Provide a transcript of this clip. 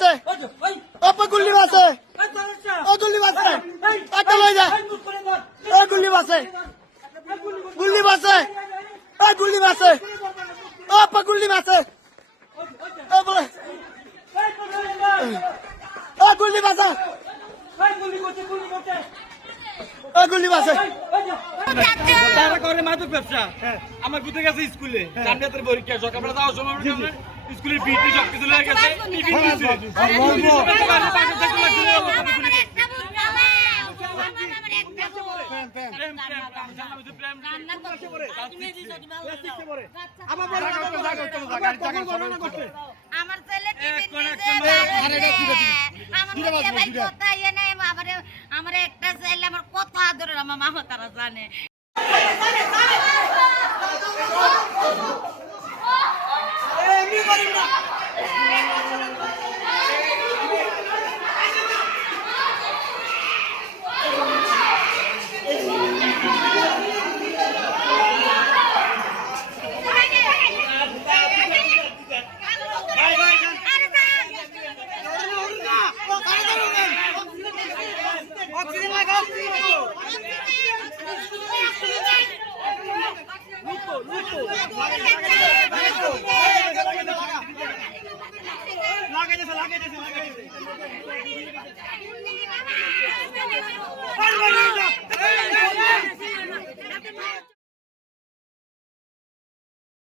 বাসে ওপে গুল্লি বাসে ও গুল্লি বাসে একটা লই যা ও গুল্লি বাসে গুল্লি বাসে ও গুল্লি বাসে ওপে গুল্লি বাসে ও বলে ও গুল্লি বাসে ও গুল্লি বাসে তারা করে মাদক ব্যবসা আমার বুঝে গেছে স্কুলে জান্নাতের পরীক্ষা সকালবেলা যাওয়ার সময় স্কুলের বিটি সব কিছু লেগে গেছে আমার ছেলে আমার একটা ছেলে আমার কত আদরের আমার মামা তারা জানে লাগাই